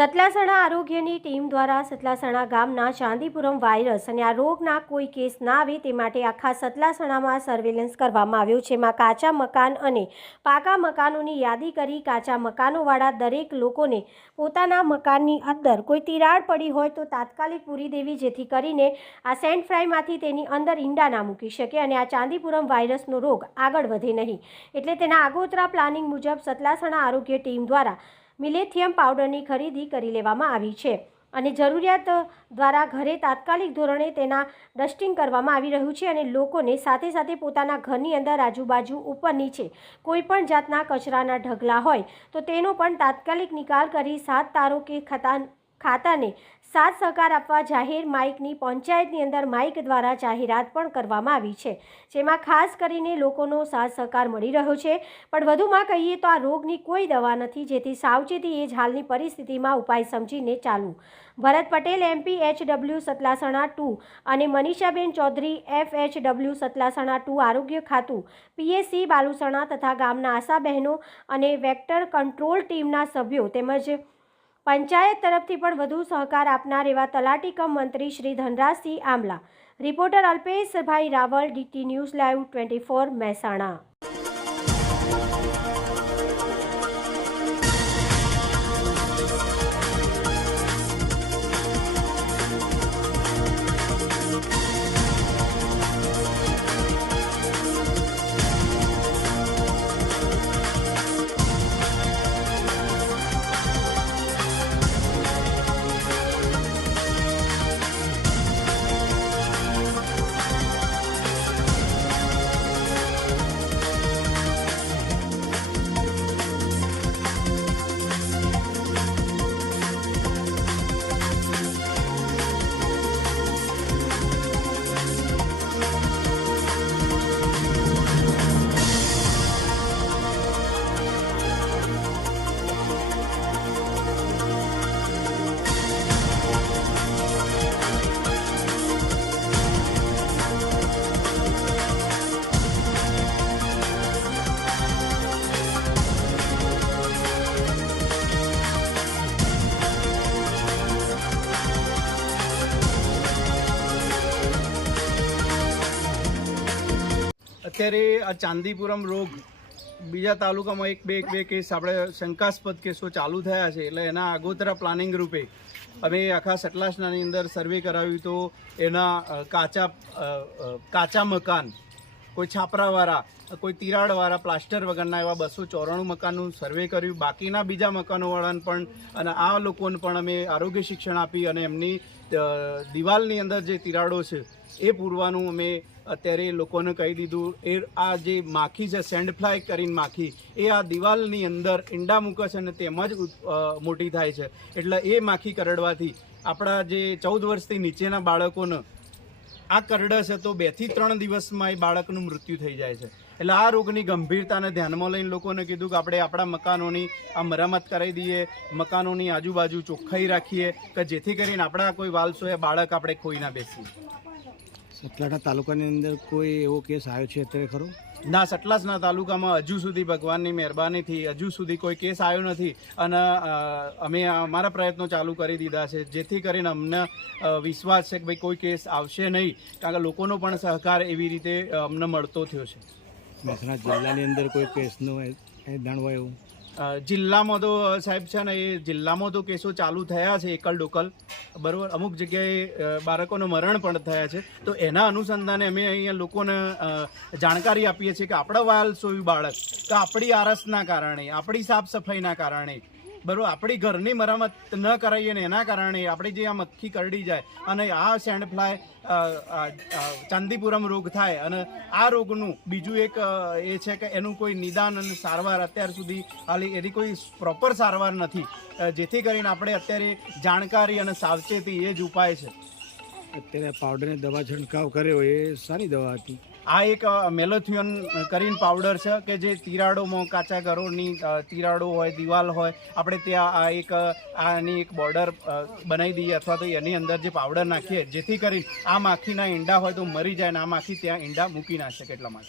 સતલાસણા આરોગ્યની ટીમ દ્વારા સતલાસણા ગામના ચાંદીપુરમ વાયરસ અને આ રોગના કોઈ કેસ ના આવે તે માટે આખા સતલાસણામાં સર્વેલન્સ કરવામાં આવ્યું છે। જેમાં કાચા મકાન અને પાકા મકાનોની યાદી કરી કાચા મકાનોવાળા દરેક લોકોને પોતાના મકાનની અંદર કોઈ તિરાડ પડી હોય તો તાત્કાલિક પૂરી દેવી, જેથી કરીને આ સેન્ટ ફ્રાયમાંથી તેની અંદર ઈંડા ના મૂકી શકે અને આ ચાંદીપુરમ વાયરસનો રોગ આગળ વધે નહીં। એટલે તેના આગોતરા પ્લાનિંગ મુજબ સતલાસણા આરોગ્ય ટીમ દ્વારા મિલેથિયમ પાવડરની ખરીદી કરી લેવામાં આવી છે અને જરૂરિયાત દ્વારા ઘરે તાત્કાલિક ધોરણે તેના ડસ્ટિંગ કરવામાં આવી રહ્યું છે અને લોકોને સાથે સાથે પોતાના ઘરની અંદર આજુબાજુ ઉપર નીચે કોઈ પણ જાતના કચરાના ઢગલા હોય તો તેનો પણ તાત્કાલિક નિકાલ કરી 7 તારો કે ખાતાને સાથ સહકાર આપવા જાહેર માઇકની પંચાયતની અંદર માઇક દ્વારા જાહેરાત પણ કરવામાં આવી છે, જેમાં ખાસ કરીને લોકોનો સાથ સહકાર મળી રહ્યો છે। પણ વધુમાં કહીએ તો આ રોગની કોઈ દવા નથી, જેથી સાવચેતી એ જ હાલની પરિસ્થિતિમાં ઉપાય સમજીને ચાલવું। ભરત પટેલ MP HW સતલાસણા 2 અને મનીષાબેન ચૌધરી FHW સતલાસણા 2 આરોગ્ય ખાતું PSC બાલુસણા તથા ગામના આશા બહેનો અને વેક્ટર કંટ્રોલ ટીમના સભ્યો તેમજ પંચાયત તરફથી પણ વધુ સહકાર આપનાર એવા તલાટી કમ મંત્રી Shri Dhanrajsinh Amla. Reporter Alpeshbhai Raval, DT news live 24 Mehsana. અત્યારે આ ચાંદીપુરમ રોગ બીજા તાલુકામાં એક બે કેસ આપણે શંકાસ્પદ કેસો ચાલુ થયા છે, એટલે એના આગોતરા પ્લાનિંગ રૂપે અમે આખા સતલાસણાની અંદર સર્વે કરાવ્યું તો એના કાચા મકાન, કોઈ છાપરાવાળા, કોઈ તિરાડવાળા, પ્લાસ્ટર વગરના એવા 294 મકાનનું સર્વે કર્યું। બાકીના બીજા મકાનોવાળાને પણ અને આ લોકોને પણ અમે આરોગ્ય શિક્ષણ આપી અને એમની દિવાલની અંદર જે તિરાડો છે એ પૂરવાનું અમે અત્યારે લોકોને કહી દીધું। એ આ જે માખી છે, સેન્ડ ફ્લાય કરીને માખી, એ આ દિવાલની અંદર ઈંડા મૂકે છે અને તેમાં જ મોટી થાય છે, એટલે એ માખી કરડવાથી આપણા જે 14 વર્ષથી નીચેના બાળકોને આ કરડે છે તો 2 થી 3 દિવસમાં એ બાળકનું મૃત્યુ થઈ જાય છે। એટલે આ રોગની ગંભીરતાને ધ્યાનમાં લઈને લોકોને કીધું કે આપણે આપણા મકાનોની આ મરામત કરાવી દઈએ, મકાનોની આજુબાજુ ચોખ્ખાઈ રાખીએ કે જેથી કરીને આપણા કોઈ વાલસો એ બાળક આપણે ખોઈ ના બેસીએ। સતલાસણા તાલુકાની અંદર કોઈ એવો કેસ આવ્યો છે અત્યારે ખરો? ના, સતલાસણા તાલુકામાં હજુ સુધી ભગવાનની મહેરબાનીથી હજુ સુધી કોઈ કેસ આવ્યો નથી અને અમે અમારા પ્રયત્નો ચાલુ કરી દીધા છે, જેથી કરીને અમને વિશ્વાસ છે કે ભાઈ કોઈ કેસ આવશે નહીં, કારણ કે લોકોનો પણ સહકાર એવી રીતે અમને મળતો થયો છે। મહેસાણા જિલ્લાની અંદર કોઈ કેસનો જાણવા એવું? જિલ્લામાં તો સાહેબ છે ને, એ જિલ્લામાં તો કેસો ચાલુ થયા છે એકલ ડોકલ, બરાબર, અમુક જગ્યાએ બાળકોનું મરણ પણ થયા છે, તો એના અનુસંધાને અમે અહીંયા લોકોને જાણકારી આપીએ છીએ કે આપણા વાલસોયું બાળક તો આપણી આરસના કારણે, આપણી સાફ સફાઈના કારણે, બરાબર, આપણી ઘરની મરામત ન કરાવીએ ને એના કારણે આપણી જે આ મક્ખી કરડી જાય અને આ સેન્ડ ફ્લાય ચાંદીપુરમ રોગ થાય અને આ રોગનું બીજું એક એ છે કે એનું કોઈ નિદાન અને સારવાર અત્યાર સુધી હાલી એની કોઈ પ્રોપર સારવાર નથી, જેથી કરીને આપણે અત્યારે જાણકારી અને સાવચેતી એ જ ઉપાય છે। અત્યારે પાવડરની દવા છંટકાવ કર્યો એ સારી દવા હતી? આ એક મેલોથિયોન કરીને પાવડર છે કે જે તિરાડોમાં, કાચા ઘરોની તિરાડો હોય, દિવાલ હોય, આપણે ત્યાં આની એક બોર્ડર બનાવી દઈએ અથવા તો એની અંદર જે પાવડર નાખીએ જેથી કરી આ માખીના ઈંડા હોય તો મરી જાય ને આ માખી ત્યાં ઈંડા મૂકી ના શકે, એટલા માટે।